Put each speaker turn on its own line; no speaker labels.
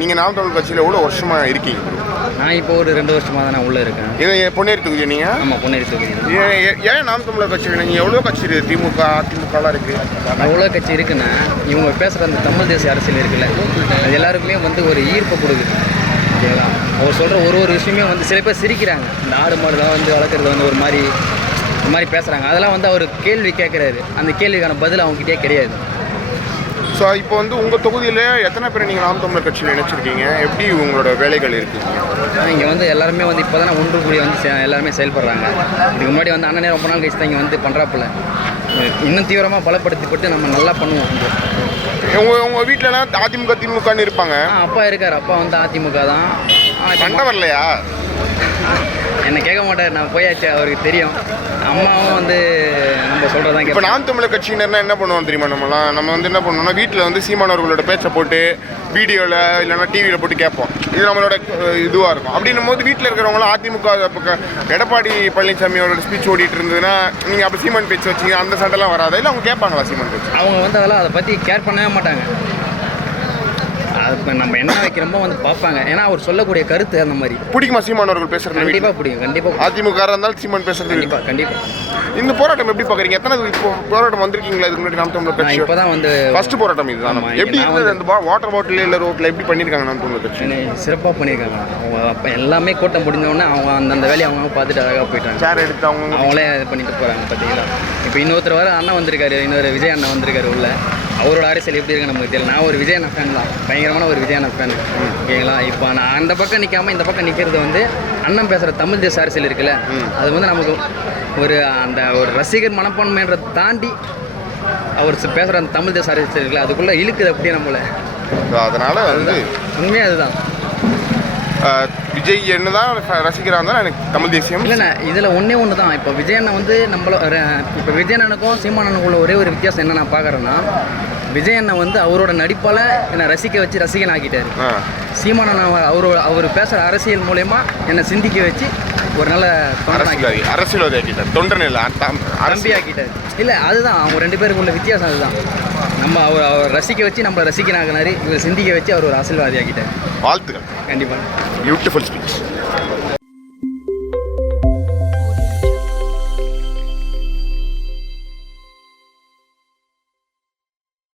நீங்க நாம் தமிழ் கட்சியில எவ்வளவு வருஷமா இருக்கீங்க?
நான் இப்போ ஒரு ரெண்டு வருஷமாக தான் நான் உள்ளே இருக்கேன்.
இது பொன்னேரி தொகுதி நீங்க?
ஆமாம் பொன்னேரி தொகுதி
ஏன் நாம் தமிழர் கட்சி நீங்க எவ்வளவு கட்சி இருக்கு? திமுக அதிமுகலாம் இருக்கு.
அவ்வளோ கட்சி இருக்குன்னா இவங்க பேசுகிற அந்த தமிழ் தேசிய அரசியல் இருக்குல்ல அது எல்லாருக்குமே வந்து ஒரு ஈர்ப்பை கொடுக்குது. ஓகேங்களா? அவர் சொல்கிற ஒரு ஒரு விஷயமே வந்து சில பேர் சிரிக்கிறாங்க. இந்த ஆடு மாடுலாம் வந்து வளர்க்குறது வந்து ஒரு மாதிரி ஒரு மாதிரி பேசுகிறாங்க அதெல்லாம் வந்து அவர் கேள்வி கேட்குறாரு. அந்த கேள்விக்கான பதில் அவங்ககிட்டயே கிடையாது.
ஸோ இப்போ வந்து உங்க தொகுதியில எத்தனை பேர் நீங்க நாம் தமிழர் கட்சியில் இணைச்சிருக்கீங்க? எப்படி உங்களோட வேலைகள் இருக்கு?
இங்கே வந்து எல்லாருமே வந்து இப்போ தானே ஒன்று கூடி வந்து எல்லாருமே செயல்படுறாங்க. இதுக்கு முன்னாடி வந்து அண்ணனே ரொம்ப நாள் கழிச்சு தான் இங்கே வந்து பண்ணுறாப்புல இன்னும் தீவிரமாக பலப்படுத்திப்பட்டு நம்ம நல்லா பண்ணுவோம். இங்க.
உங்க உங்க வீட்டிலலாம் அதிமுக திமுகன்னு இருப்பாங்க.
அப்பா இருக்கார். அப்பா வந்து அதிமுக தான்.
சண்டை வரலையா?
என்னை கேட்க மாட்டார். நான் போயாச்சு அவருக்கு தெரியும். அம்மாவும் வந்து நம்ம சொல்கிறதான்
இப்போ நாம் தமிழர் கட்சியினர்னா என்ன பண்ணுவோம் தெரியுமா நம்மலாம்? நம்ம வந்து என்ன பண்ணுவோம்னா வீட்டில் வந்து சீமானவர்களோட பேச்சை போட்டு வீடியோவில் இல்லைன்னா டிவியில் போட்டு கேட்போம். இது நம்மளோட இதுவாக இருக்கும். அப்படின்னும் போது வீட்டில் இருக்கிறவங்களாம் அதிமுக எடப்பாடி பழனிசாமியோட ஸ்பீச் ஓடிட்டு இருந்ததுன்னா நீங்கள் அப்போ சீமான் பேச்சு வச்சீங்க அந்த சண்டைலாம் வராதா? இல்லை அவங்க கேட்பாங்களா சீமான் பேச்சு?
அவங்க வந்து அதெல்லாம் அதை பற்றி கேர் பண்ணவே மாட்டாங்க. இப்ப நம்ம என்ன வைக்கிறோமோ வந்து பார்ப்பாங்க. ஏன்னா அவர் சொல்லக்கூடிய கருத்து அந்த மாதிரி.
பிடிக்குமா சீமானவர்கள் பேசுறது வீட்டில்
கண்டிப்பாக பிடிக்கும் கண்டிப்பாக
அதிமுக இருந்தாலும் சீமான் பேசுறது
கண்டிப்பாக கண்டிப்பாக
இந்த போராட்டம் எப்படி பார்க்குறீங்க எத்தனை இப்போ போராட்டம் வந்திருக்கீங்களா? இதுக்கு முன்னாடி நாம் தமிழர் கட்சி?
இப்போ தான் வந்து
ஃபர்ஸ்ட் போராட்டம் இதுதான் எப்படி அந்த வாட்டர் பாட்டில் இல்லை ரோட்டில் எப்படி பண்ணியிருக்காங்க நாம் தமிழர் கட்சி?
சிறப்பாக பண்ணியிருக்காங்க அவங்க அப்போ எல்லாமே கூட்டம் முடிஞ்ச உடனே அவங்க அந்தந்த வேலையை அவங்க பார்த்துட்டு அழகாக போயிட்டாங்க.
சேர் எடுத்து அவங்க
அவங்களே இது பண்ணிட்டு போகிறாங்க பார்த்தீங்களா இப்போ இன்னொருத்தர் வர அண்ணன் வந்திருக்காரு இன்னொரு விஜய் அண்ணன் வந்திருக்காரு உள்ள. அவரோட அரசியல் எப்படி இருக்கு நமக்கு தெரியல. நான் ஒரு விஜய் அண்ணன் ஃபேன் தான். பயங்கரமான ஒரு விஜய் அண்ணன் ஃபேன் ஓகேங்களா? இப்போ நான் அந்த பக்கம் நிற்காம இந்த பக்கம் நிற்கிறது வந்து அண்ணன் பேசுகிற தமிழ் தேச அரசியல் இருக்குல்ல. அது வந்து நமக்கு ஒரு அந்த ஒரு ரசிகர் மனப்பான்மைன்றதை தாண்டி அவர் பேசுகிற அந்த தமிழ் தேச அரசியல் இருக்குல்ல அதுக்குள்ளே இழுக்குது அப்படியே நம்மளை.
அதனால வந்து
உண்மையாக அதுதான்.
விஜய் என்னதான் ரசிகராக இருந்தாலும் எனக்கு தமிழ் தேசியம்.
இல்லைண்ணே இதில் ஒன்றே ஒன்று தான் இப்போ விஜய் அண்ணன் வந்து நம்மள இப்போ விஜய் அண்ணனுக்கும் சீமான் அண்ணனுக்குள்ள ஒரே ஒரு வித்தியாசம் என்ன நான் பார்க்குறேன்னா விஜய் அண்ணன் வந்து அவரோட நடிப்பால் என்னை ரசிக்க வச்சு ரசிகன் ஆக்கிட்டாரு. சீமான் அண்ணன் அவர் அவர் பேசுகிற அரசியல் மூலயமா என்னை சிந்திக்க வச்சு ஒரு நல்ல
அரசியல்வாதி ஆக்கிட்டார். தொண்டன் இல்லை அரசியல்
ஆக்கிட்டார் இல்லை அதுதான். அவங்க ரெண்டு பேருக்குள்ள வித்தியாசம் அதுதான். நம்ம அவர் அவர் ரசிக்க வச்சு நம்மளை ரசிகன் ஆகினாரு இவர் சிந்திக்க வச்சு அவர் ஒரு அரசியல்வாதி ஆக்கிட்டார்.
வாழ்த்துக்கள்.
கண்டிப்பாக
பியூட்டிஃபுல் ஸ்பீச்